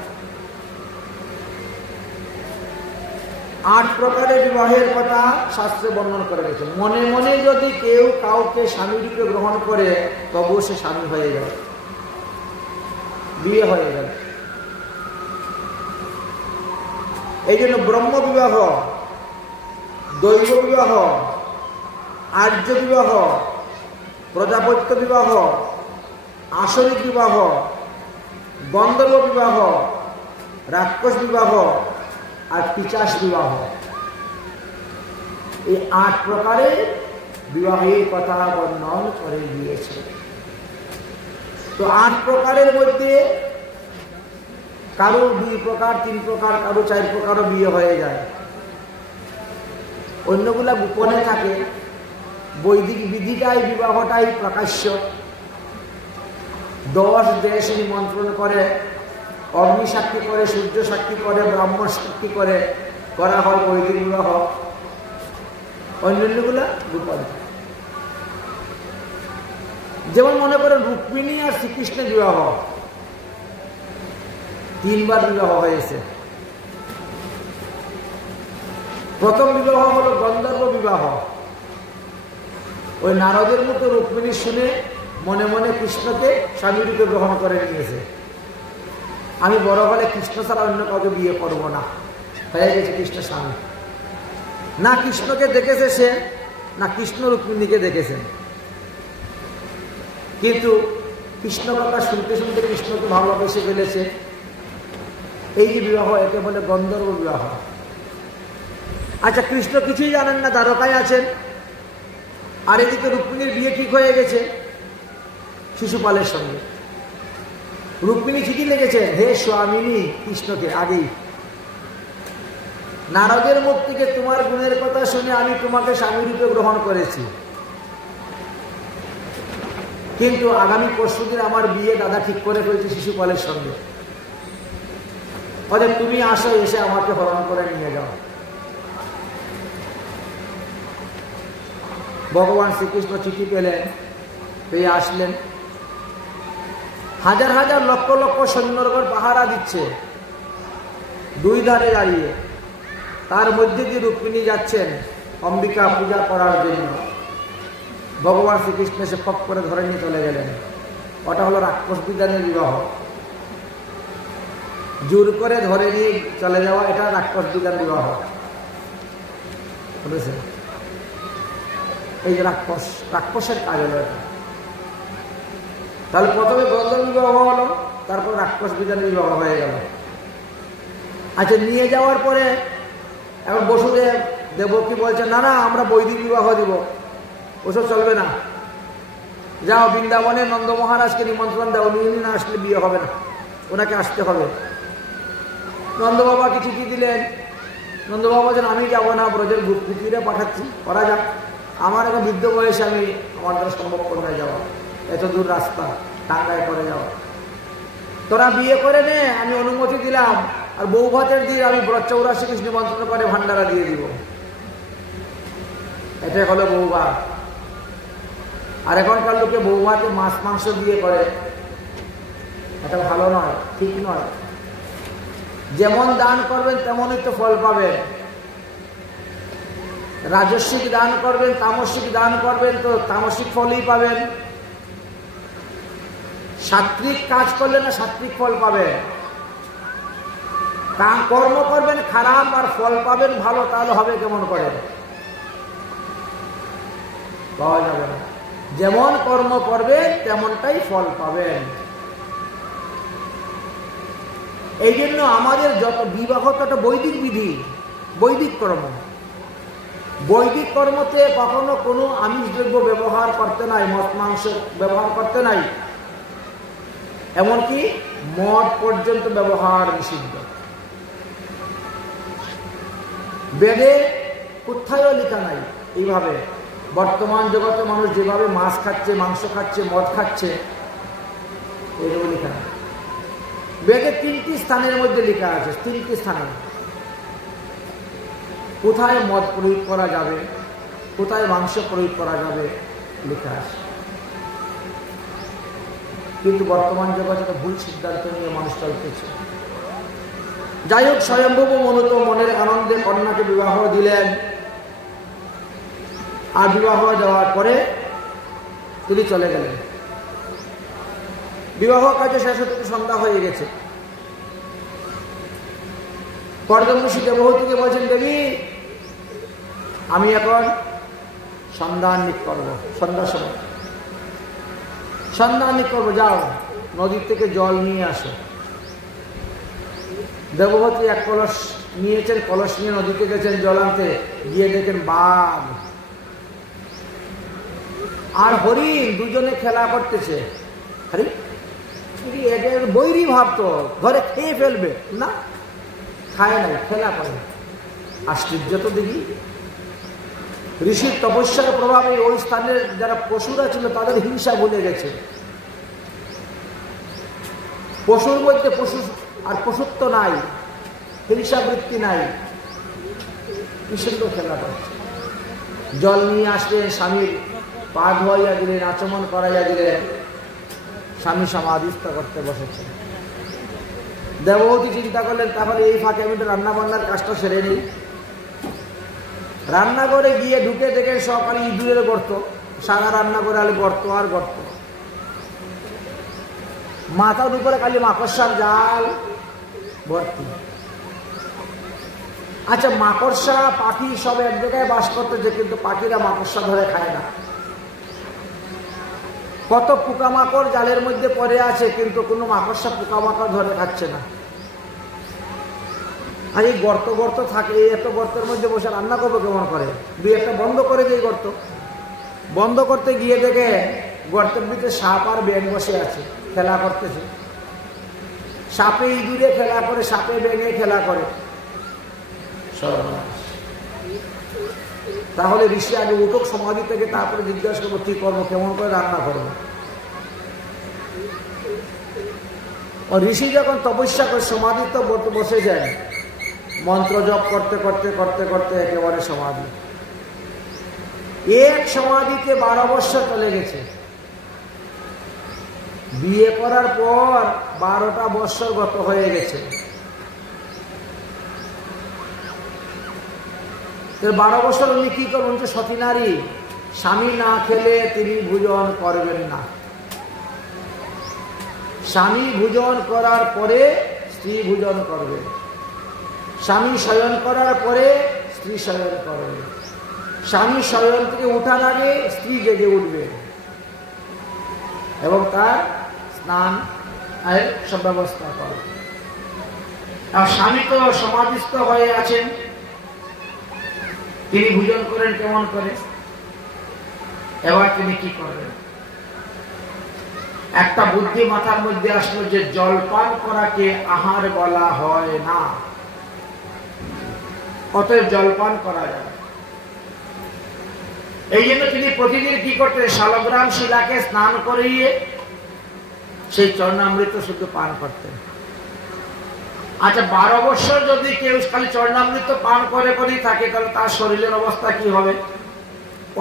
8 প্রকারের বিবাহের কথা শাস্ত্রে বর্ণন করে গেছে। মনে মনে যদি কেউ কাউকে স্বামীরূপে গ্রহণ করে তবুও সে স্বামী হয়ে গেল, বিয়ে হয়ে গেল। এই জন্য ব্রহ্ম বিবাহ, দৈব বিবাহ, আর্য বিবাহ, প্রজাপত্য বিবাহ, আসরিক বিবাহ, গন্ধর্ব বিবাহ, রাক্ষস বিবাহ আর পিচাস বিবাহ, এই 8 প্রকারের বিবাহের কথা বর্ণন করে দিয়েছে। তো 8 প্রকারের মধ্যে কারো 2 প্রকার, 3 প্রকার, কারো 4 প্রকারও বিয়ে হয়ে যায়, অন্যগুলা গোপনে থাকে। বৈদিক বিধিটাই, বিবাহটাই প্রকাশ্য। 10 দেশ নিমন্ত্রণ করে, অগ্নি সাক্ষী করে, সূর্য সাক্ষী করে, ব্রাহ্মণ সাক্ষী করে করা হয় বৈদিক বিবাহ। অন্যান্যগুলা গোপন। যেমন মনে করেন রুক্মিণী আর শ্রীকৃষ্ণের বিবাহ, 3 বার বিবাহ হয়েছে। প্রথম বিবাহ হলো গন্ধর্ব বিবাহ। ওই নারদের মতো রুক্মিণী শুনে মনে মনে কৃষ্ণকে স্বামীরূপে গ্রহণ করে নিয়েছে। আমি বড় হলে কৃষ্ণ ছাড়া অন্য কাউকে বিয়ে করবো না, হয়ে গেছে কৃষ্ণ স্বামী। না কৃষ্ণকে দেখেছে সে, না কৃষ্ণ রুক্মিণীকে দেখেছেন, কিন্তু কৃষ্ণ কথা শুনতে শুনতে কৃষ্ণকে ভালোবেসে ফেলেছে। এই যে বিবাহ, একে বলে গন্ধর্ব বিবাহ। আচ্ছা, কৃষ্ণ কিছুই জানেন না, দ্বারকায় আছেন, আর এদিকে রুক্মিণীর বিয়ে ঠিক হয়ে গেছে শিশুপালের সঙ্গে। রুক্মিণী চিঠি লিখেছেন, হে স্বামিনী, কৃষ্ণকে আগেই, নারদের মুখ থেকে তোমার গুণের কথা শুনে আমি তোমাকে স্বামীরূপে গ্রহণ করেছি, কিন্তু আগামী পরশুদিন আমার বিয়ে দাদা ঠিক করে ফেলছে শিশুপালের সঙ্গে। অতএব তুমি আসো, এসে আমাকে হরণ করে নিয়ে যাও। ভগবান শ্রীকৃষ্ণ চিঠি পেলেন, পেয়ে আসলেন। হাজার হাজার লক্ষ লক্ষ সৈন্যর পাহারা দিচ্ছে, 2 ধারে দাঁড়িয়ে। তার মধ্যে দিয়ে রুক্মিণী যাচ্ছেন অম্বিকা পূজা করার জন্য। ভগবান শ্রীকৃষ্ণ সে পক করে ধরে নিয়ে চলে গেলেন। ওটা হলো রাক্ষস বিধানের বিবাহ। জোর করে ধরে নিয়ে চলে যাওয়া, এটা রাক্ষস বিধান বিবাহ। বুঝেছেন? এই যে রাক্ষসের কাজ হলো এটা। তাহলে প্রথমে গন্ধর্ব বিবাহ হলো, তারপর রাক্ষস বিধান বিবাহ হয়ে গেল। আচ্ছা, নিয়ে যাওয়ার পরে এখন বসুদেব দেবকী বলছেন, না না, আমরা বৈদিক বিবাহ দিব, ওসব চলবে না। যাও বৃন্দাবনে নন্দ মহারাজকে নিমন্ত্রণ দাও, উনি না আসলে বিয়ে হবে না, ওনাকে আসতে হবে। নন্দ বাবাকে চিঠি দিলেন। নন্দ বাবা বলছেন, আমি যাবো না, ব্রজের পুত্রীরা পাঠাচ্ছি, করা যাক। আমার এখন বৃদ্ধ বয়সে আমার দ্বারা সম্ভব করে যাওয়া, এত দূর রাস্তা টাঙ্গায় করে যাওয়া। তোরা বিয়ে করে নে, আমি অনুমতি দিলাম, আর বউ ভাতের দিয়ে আমি ব্রজ 84 নিমন্ত্রণ করে ভান্ডারা দিয়ে দিব। এটাই হলো বউ ভাত। আর এখনকার লোকে বউ ভাতে মাছ মাংস দিয়ে করে, এটা ভালো নয়, ঠিক নয়। যেমন দান করবেন তেমনই তো ফল পাবেন। রাজস্বিক দান করবেন, তামসিক দান করবেন, তো তামসিক ফলই পাবেন। সাত্বিক কাজ করলে না সাত্বিক ফল পাবেন। কর্ম করবেন খারাপ আর ফল পাবেন ভালো, তাহলে হবে কেমন করে? পাওয়া যাবে না। যেমন কর্ম করবেন তেমনটাই ফল পাবেন। এই জন্য আমাদের যত বিবাহ তত বৈদিক বিধি, বৈদিক কর্ম। বৈদিক কর্মতে কখনো কোনো আমিষ দ্রব্য ব্যবহার করতে নাই, মদ মাংস ব্যবহার করতে নাই, এমনকি মদ পর্যন্ত ব্যবহার নিষিদ্ধ। বেদে কোথায়ও লেখা নাই এইভাবে। বর্তমান জগতে মানুষ যেভাবে মাছ খাচ্ছে, মাংস খাচ্ছে, মদ খাচ্ছে, এগুলো লেখা নাই। বেদে 3টি স্থানের মধ্যে লেখা আছে, 3টি স্থানে কোথায় মদ প্রয়োগ করা যাবে, কোথায় মাংস প্রয়োগ করা যাবে লেখা আছে। কিন্তু বর্তমান জগতে একটা ভুল সিদ্ধান্ত নিয়ে মানুষ চলতেছে। যাই হোক, স্বয়ম্ভব মনোত মনের আনন্দে কন্যাকে বিবাহ দিলেন। আর বিবাহ দেওয়ার পরে তিনি চলে গেলেন। বিবাহ কাজে শেষ হতে সন্ধ্যা হয়ে গেছে। কর্দম ঋষি দেবহূতিকে বলছেন, দেবী আমি এখন সন্ধ্যান্বিত করবো, সন্ধ্যার সময় সন্ধ্যান্বিত করবো, যাও নদীর থেকে জল নিয়ে আসো। দেবহূতি এক কলস নিয়েছেন, কলস নিয়ে নদীতে গেছেন জল আনতে, গিয়ে দেখেন বাঘ আর হরিণ দুজনে খেলা করতেছে। আরে বৈরী ভাবতো ঘরে খেয়ে ফেলবে, না খায় নাই, খেলা করে। আশ্চর্য তো দেখি। ঋষির তপস্যার প্রভাবে ওই স্থানের যারা পশুরা ছিল তাদের হিংসা ভুলে গেছে। পশুর মধ্যে পশু আর পশুত্ব নাই, হিংসা বৃত্তি নাই, কিসের খেলা করছে। জল নিয়ে আসলেন, স্বামীর পা ধোয়াইয়া দিলেন, আচমন করাইয়া দিলেন, স্বামী সমাধিস্থ করতে বসেছেন। দেবহূতি চিন্তা করলেন, তাহলে এই ফাঁকে আমি রান্না বান্নার কাজটা সেরে নিই। রান্নাঘরে গিয়ে ঢুকে দেখেন সকালে ইঁদুরের গর্ত, সারা রান্না করে আলে গর্ত আর গর্ত, মাথার উপরে খালি মাকড়সার জাল ভর্তি। আচ্ছা, মাকড়সা পাখি সব এক জায়গায় বাস করতেছে, কিন্তু পাখিরা মাকড়সা ধরে খায় না। কত পোকামাকড় জালের মধ্যে পড়ে আছে, কিন্তু কোনো মাকড়সা পোকামাকড় ধরে খাচ্ছে না। আর এই গর্ত গর্ত থাকে, এই এত গর্তের মধ্যে বসে রান্না করবো কেমন করে? দুই একটা বন্ধ করে দিয়ে গর্ত বন্ধ করতে গিয়ে দেখে গর্তের ভিতরে সাপ আর ব্যাঙ বসে আছে, খেলা করতেছে। সাপে ইঁদুরে খেলা করে, সাপে ব্যাঙে খেলা করে। তাহলে ঋষি আগে উঠুক সমাধি থেকে, তারপরে জিজ্ঞাসা করবো কি করবো, কেমন করে রান্না করবো। ঋষি যখন তপস্যা করে সমাধিতে বসে যায়, মন্ত্র জপ করতে করতে করতে করতে একেবারে সমাধি। এক সমাধিতে 12 বৎসর চলে গেছে। বিয়ে করার পর 12টা বৎসর গত হয়ে গেছে। 12 বছর উনি কি করবেন? যে সতী নারী, স্বামী না খেলে তিনি ভোজন করবেন না। স্বামী ভোজন করার পরে স্ত্রী ভোজন করবে, স্বামী শয়ন করার পরে স্ত্রী শয়ন করবে, স্বামী শয়ন থেকে উঠার আগে স্ত্রী জেগে উঠবে এবং তার স্নান সব ব্যবস্থা করবে। আর স্বামী তো সমাধিস্থ হয়ে আছেন, তিনি ভোজন করেন কেমন করে? এবার তিনি কি করবেন? একটা বুদ্ধি মাথার মধ্যে আসলো যে জলপান করাকে আহার বলা হয় না, অতএব জলপান করা যায়। এই জন্য তিনি প্রতিদিন কি করতেন? শালগ্রাম শিলাকে স্নান করিয়ে সেই চরণামৃত শুদ্ধ পান করতেন। আচ্ছা, 12 বছর যদি কেউ খালি চরণামৃত পান করে করেই থাকে, তাহলে তার শরীরের অবস্থা কি হবে?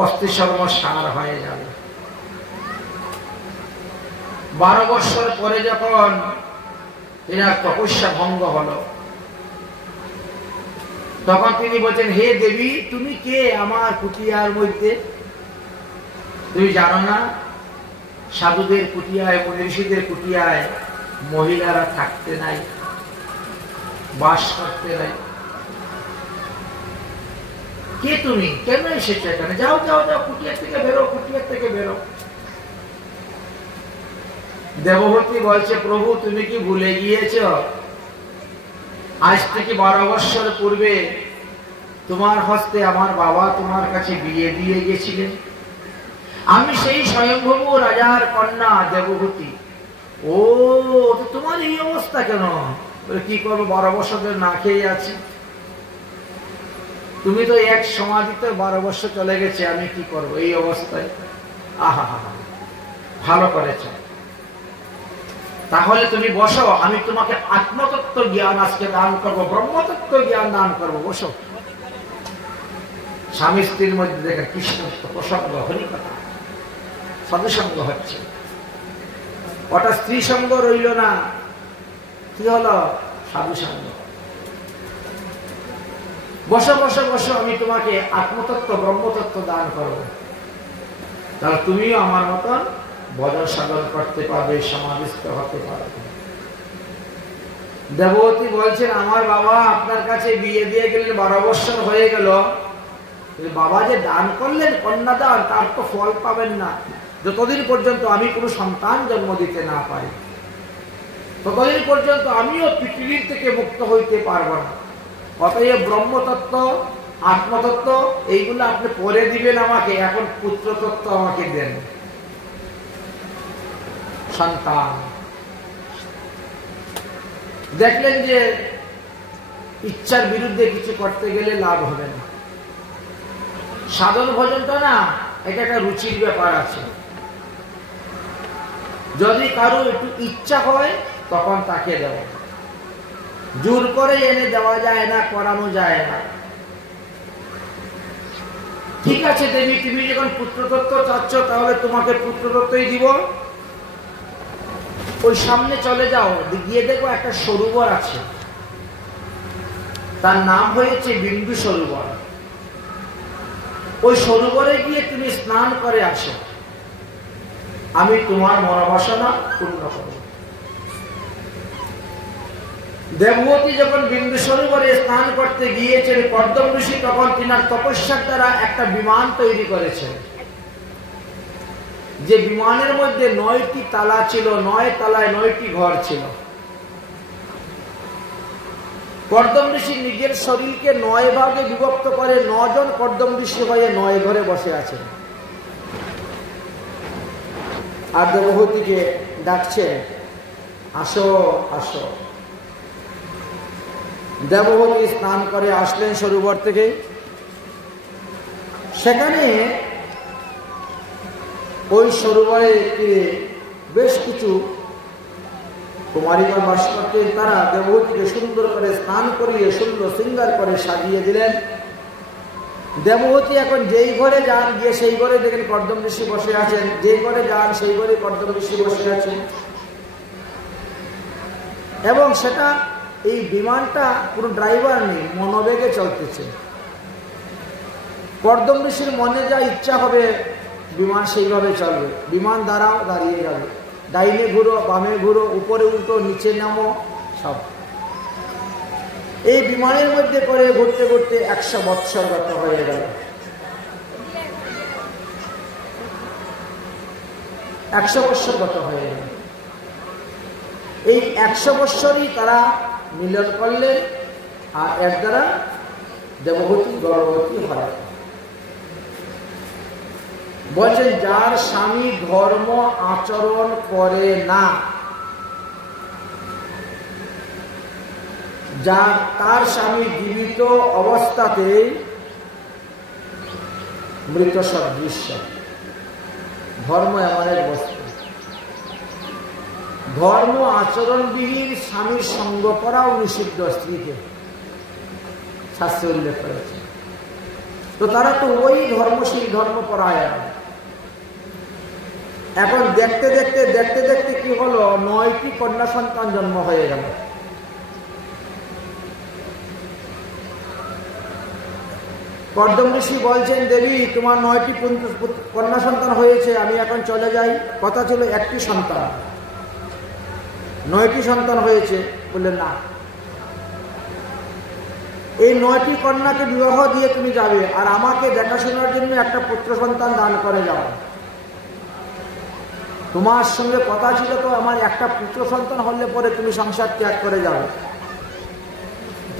অস্থি সর্বসার হয়ে যাবে। 12 বছর পরে যখন এনার তপস্যা ভঙ্গ হলো, তখন তিনি বলছেন, হে দেবী, তুমি কে আমার কুটিয়ার মধ্যে? তুমি জানো না সাধুদের কুটিয়ায়, মনীষীদের কুটিয়ায় মহিলারা থাকতে নাই, বাস করতে নাই। কে তুমি? কেন এসেছো এখানে? যাও যাও যাও, কুটিয়ার থেকে বেরো, কুটিয়ার থেকে বেরো। দেবহূতি বলছে, প্রভু তুমি কি ভুলে গিয়েছ? আজ থেকে 12 বৎসর পূর্বে তোমার হস্তে আমার বাবা তোমার কাছে বিয়ে দিয়ে গেছিলেন। আমি সেই স্বয়ংভূ রাজার কন্যা দেবহূতি। ও, তোমার এই অবস্থা কেন? কি করবো, 12 বছর ধরে না খেয়ে আছি। তুমি তো এক সমাধিতে 12 বছর চলে গেছে, আমি কি করব এই অবস্থায়? আহা, ভালো করেছ। তাহলে তুমি বসো, আমি তোমাকে আত্মতত্ত্ব জ্ঞান আজকে দান করবো, ব্রহ্মতত্ত্ব জ্ঞান দান করবো, বসো। স্বামী স্ত্রীর মধ্যে দেখেন কৃষ্ণ প্রসঙ্গ, হরিকথা, সাধুসঙ্গ হচ্ছে। ওটা স্ত্রী সঙ্গ রইল না, কি হলো? সাধুসঙ্গ। বসো বসো বসো, আমি তোমাকে আত্মতত্ত্ব ব্রহ্মতত্ত্ব দান করবো। তাহলে তুমিও আমার মতন ভজন সাধন করতে পারবে, সমাধিস্থ হতে পারবে। দেবতী বলছেন, আমার বাবা আপনার কাছে বিয়ে দিয়ে গেলেন, 12 বৎসর হয়ে গেল। বাবা যে দান করলেন কন্যাদান, তার তো ফল পাবেন না যতদিন পর্যন্ত আমি কোনো সন্তান জন্ম দিতে না পারি। ততদিন পর্যন্ত আমিও পৃথিবীর থেকে মুক্ত হইতে পারবো না। অতএব ব্রহ্মতত্ত্ব, আত্মতত্ত্ব এইগুলো আপনি পরে দিবেন আমাকে, এখন পুত্রতত্ত্ব আমাকে দেন। সন্তান দেখলেন যে ইচ্ছার বিরুদ্ধে কিছু করতে গেলে লাভ হবে না। সাধন ভজনটা না, এটা একটা রুচির ব্যাপার আছে। যদি কারো একটু ইচ্ছা হয় তখন তাকে দেওয়া, জোর করে এনে দেওয়া যায় না, করানো যায় না। ঠিক আছে দেবী, তুমি যখন পুত্রতত্ত্ব চাচ্ছ তাহলে তোমাকে পুত্রতত্ত্বই দিব। ওই সামনে চলে যাও, গিয়ে দেখো একটা সরোবর আছে, তার নাম হয়েছে বিন্দু সরোবর। ওই সরোবরে গিয়ে তুমি স্নান করে আসো, আমি তোমার মনোবাসনা পূর্ণ করব। দেবতী যখন বিন্দু সরোবরে স্নান করতে গিয়েছেন, কর্দম ঋষি তখন তিনার তপস্যার দ্বারা একটা বিমান তৈরি করেছেন, যে বিমানের মধ্যে 9টি তালা ছিল, 9 তালায় 9টি ঘর ছিল। কর্দম ঋষি নিজের শরীরকে 9 ভাগে বিভক্ত করে 9 জন কর্দম ঋষি হয়ে 9 ঘরে বসে আছেন। আর দেবহূতিকে ডাকছে, আসো আসো। দেবহূতি স্নান করে আসলেন সরোবর থেকে। সেখানে ওই সরোবরে বেশ কিছু কুমারীরা বাস করতেন। তারা দেবহূতিকে সুন্দর করে স্নান করিয়ে সুন্দর শৃঙ্গার করে সাজিয়ে দিলেন। দেবহূতি এখন যেই ঘরে যান, গিয়ে সেই ঘরে দেখেন কর্দম ঋষি বসে আছেন, যে ঘরে যান সেই ঘরে কর্দম ঋষি বসে আছেন। এবং সেটা, এই বিমানটা কোনো ড্রাইভার নেই, মনোবেগে চলতেছে। কর্দম ঋষির মনে যা ইচ্ছা হবে বিমান সেইভাবে চলবে। বিমান দাঁড়াও, দাঁড়িয়ে যাবে, ডাইনে ঘুরো, বামে ঘুরো, উপরে উল্টো, নিচে নামো, সব। এই বিমানের মধ্যে করে ঘুরতে ঘুরতে 100 বৎসর গত হয়ে গেল। 100 বৎসর গত হয়ে গেল। এই 100 বৎসরই তারা মিলন করলেন, আর এর দ্বারা দেবহূতি গর্ভবতী হয়। বলছেন, যার স্বামী ধর্ম আচরণ করে না, তার স্বামী জীবিত অবস্থাতেই মৃত সদৃশ্য। ধর্ম এমন এক বস্তু, ধর্ম আচরণবিহীন স্বামীর সঙ্গ করাও নিষিদ্ধ, স্ত্রীকে শাস্ত্রে উল্লেখ করেছে। তো তারা তো ওই ধর্মশীল, ধর্মপরায়ণ। এখন দেখতে দেখতে দেখতে দেখতে কি হলো, 9টি কন্যা সন্তান জন্ম হয়ে গেল। কর্দম ঋষি বলছেন, দেবী তোমার 9টি কন্যা সন্তান হয়েছে, আমি এখন চলে যাই। কথা ছিল 1টি সন্তান, 9টি সন্তান হয়েছে। বললেন না, এই 9টি কন্যাকে বিবাহ দিয়ে তুমি যাবে, আর আমাকে দেখাশোনার জন্য একটা পুত্র সন্তান দান করে যাও। তোমার সঙ্গে কথা ছিল তো আমার একটা পুত্র সন্তান হলে পরে তুমি সংসার ত্যাগ করে যাবে।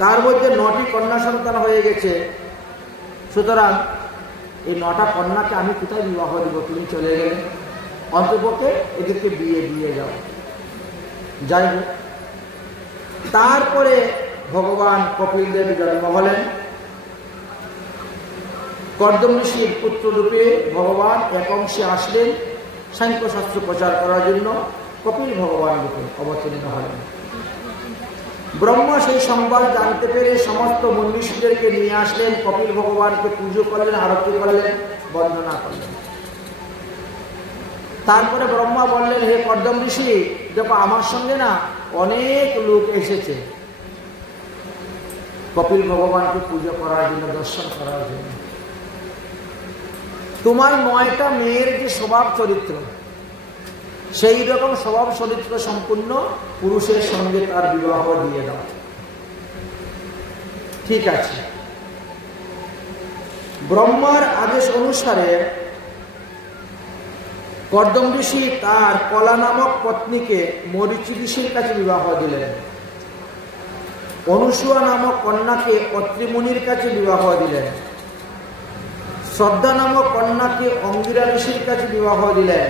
তার মধ্যে 9টি কন্যা সন্তান হয়ে গেছে, সুতরাং এই 9টা কন্যাকে আমি কোথায় বিবাহ দিব? তুমি চলে গেলে, অন্তপক্ষে এদেরকে বিয়ে দিয়ে যাও। যাই হোক, তারপরে ভগবান কপিল দেব জন্ম হলেন। কর্দম ঋষির পুত্র রূপে ভগবান এক অংশে আসলেন সাংখ্য শাস্ত্র প্রচার করার জন্য, কপিল ভগবান রূপে অবতীর্ণ হলেন। ব্রহ্মা সেই সংবাদ জানতে পেরে সমস্ত মনীষীদেরকে নিয়ে আসলেন, কপিল ভগবানকে পুজো করলেন, আরতি করলেন, বন্দনা করলেন। তারপরে ব্রহ্মা বললেন, হে কর্দম ঋষি, দেখো আমার সঙ্গে না অনেক লোক এসেছে কপিল ভগবানকে পুজো করার জন্য, দর্শন করার জন্য। তোমার 9টা মেয়ের যে স্বভাব চরিত্র, সেই রকম স্বভাব চরিত্র সম্পূর্ণ পুরুষের সঙ্গে তার বিবাহ দিয়ে দাও। ঠিক আছে। ব্রহ্মার আদেশ অনুসারে কর্দম ঋষি তার কলা নামক পত্নীকে মরীচি ঋষির কাছে বিবাহ দিলেন। অনুসূয়া নামক কন্যাকে অত্রি মুনির কাছে বিবাহ দিলেন। শ্রদ্ধা নামক কন্যাকে অঙ্গিরা ঋষির কাছে বিবাহ দিলেন।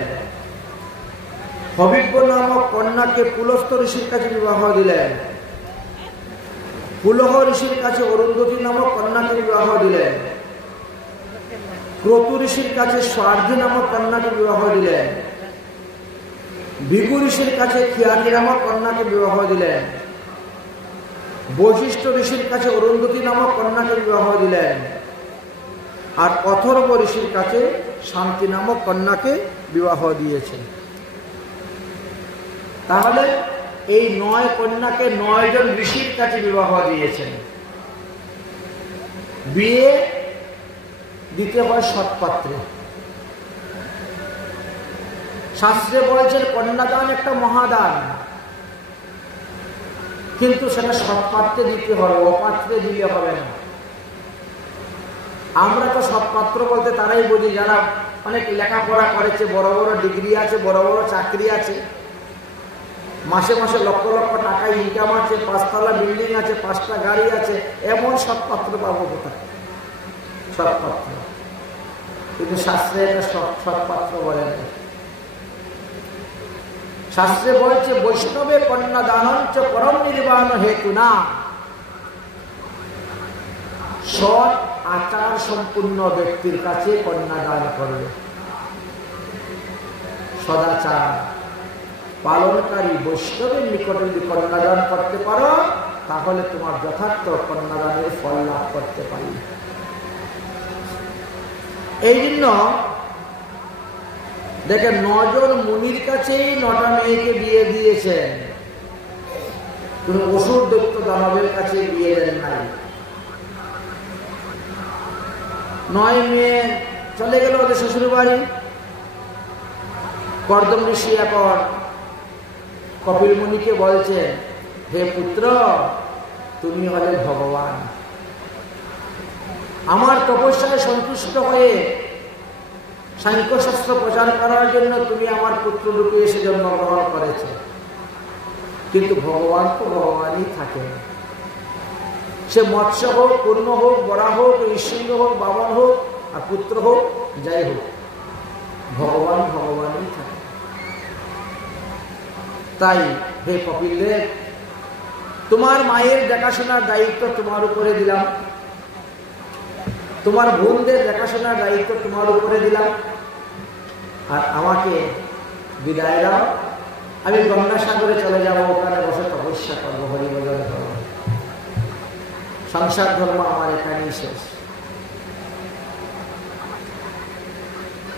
হবিব্য নামক কন্যাকে পুলস্ত ঋষির কাছে বিবাহ দিলেন। পুলহ ঋষির কাছে অরুন্ধতী নামক কন্যাকে বিবাহ দিলেন। ক্রতু ঋষির কাছে স্বার্ধী নামক কন্যাকে বিবাহ দিলেন। ভিগু ঋষির কাছে খিয়াতি নামক কন্যাকে বিবাহ দিলেন। বৈশিষ্ট্য ঋষির কাছে অরুন্ধতী নামক কন্যাকে বিবাহ দিলেন। আর অথর্ব ঋষির কাছে শান্তি নামক কন্যাকে বিবাহ দিয়েছেন। তাহলে এই 9 কন্যাকে 9 জন ঋষির কাছে বিবাহ দিয়েছেন। বিয়ে দিতে হয় সৎপাত্রে। শাস্ত্রে বলেছেন কন্যাদান একটা মহাদান, কিন্তু সেটা সৎপাত্রে দিতে হবে, অপাত্রে দিলে হবে না। আমরা তো সৎপাত্র বলতে তারাই বুঝি যারা অনেক লেখাপড়া করেছে, বড় বড় ডিগ্রি আছে, বড় বড় চাকরি আছে, মাসে মাসে লক্ষ লক্ষ টাকা ইনকাম আছে, 5তলা বিল্ডিং আছে, 5টা গাড়ি আছে, এমন সৎপাত্র পাবো কোথায়? সৎপাত্র। কিন্তু শাস্ত্রে এটা সৎপাত্র বলে না। শাস্ত্রে বলছে বৈষ্ণবে কন্যা দানঞ্চ পরম নির্বাণ হেতু না। সৎ আচার সম্পূর্ণ ব্যক্তির কাছে কন্যা দান করবে। সদাচার পালনকারী বৈষ্ণবের নিকটে যদি কন্যাদান করতে পারো, তাহলে তোমার যথার্থ কন্যাদানের ফল লাভ করতে পারি। এই জন্য দেখেন 9 জন মুনির কাছেই 9টা মেয়েকে বিয়ে দিয়েছেন, কিন্তু অসুর দৈত্য দানবের কাছে বিয়ে দেন নাই। 9 মেয়ে চলে গেল ওদের শ্বশুর বাড়ি। কর্দম ঋষি এখন কপিল মুনিকে বলছেন, হে পুত্র, তুমি হলে ভগবান। আমার তপস্যায় সন্তুষ্ট হয়ে সাংখ্য শাস্ত্র প্রচার করার জন্য তুমি আমার পুত্র রূপে এসে জন্মগ্রহণ করেছ, কিন্তু ভগবান তো ভগবানই থাকে। সে মৎস্য হোক, কূর্ম হোক, বরাহ হোক, নৃসিংহ হোক, বামন হোক, আর পুত্র হোক, যাই হোক, ভগবান ভগবানই থাকে। তাই হে কপিল দেব, তোমার মায়ের দেখাশোনার দায়িত্ব তোমার উপরে দিলাম, তোমার বোনদের দেখাশোনার দায়িত্ব তোমার উপরে দিলাম, আর আমাকে বিদায় দাও। আমি গঙ্গাসাগরে চলে যাব, ওখানে বসে তপস্যা করবো, হরিভজন করবো। সংসার ধর্ম আমার এখানেই শেষ।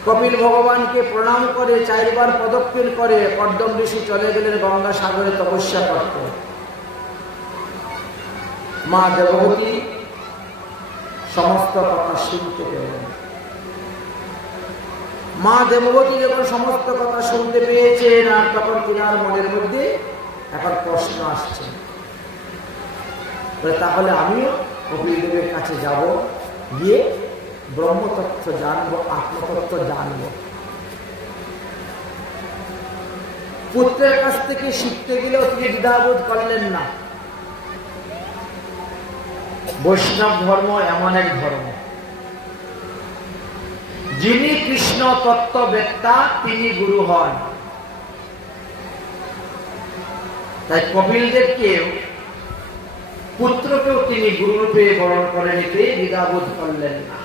কপিল ভগবানকে প্রণাম করে 4 বার পদক্ষেপ করে কর্দম ঋষি চলে গেলেন গঙ্গাসাগরে তপস্যা করতে। মা দেবহূতি সমস্ত কথা শুনতে পেলেন। মা দেবহূতি যখন সমস্ত কথা শুনতে পেয়েছেন, আর তখন তিনার মনের মধ্যে এখন প্রশ্ন আসছে, তাহলে আমিও কপিল দেবের কাছে যাব, গিয়ে ব্রহ্মতত্ত্ব জানবো, আত্মতত্ত্ব জানবো। পুত্রের কাছ থেকে শিখতে গেলেও তিনি দ্বিধাবোধ করলেন না। বৈষ্ণব ধর্ম এমন এক ধর্ম, যিনি কৃষ্ণ তত্ত্ববেত্তা তিনি গুরু হন। তাই কপিল দেবকেও পুত্রকেও তিনি গুরুরূপে বরণ করে নিতে দ্বিধাবোধ করলেন না।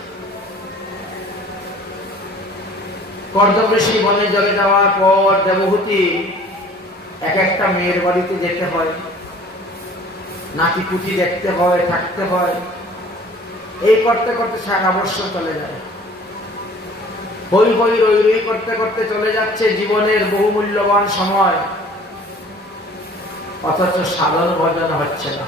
কর্দম ঋষি বনে জলে যাওয়ার পর দেবহূতি এক একটা মেয়ের বাড়িতে যেতে হয়, নাতি পুতি দেখতে হয়, থাকতে হয়। এই করতে করতে সারা বৎসর চলে যায়। হই হই রই রই করতে করতে চলে যাচ্ছে জীবনের বহুমূল্যবান সময়, অথচ সাধন ভজন হচ্ছে না।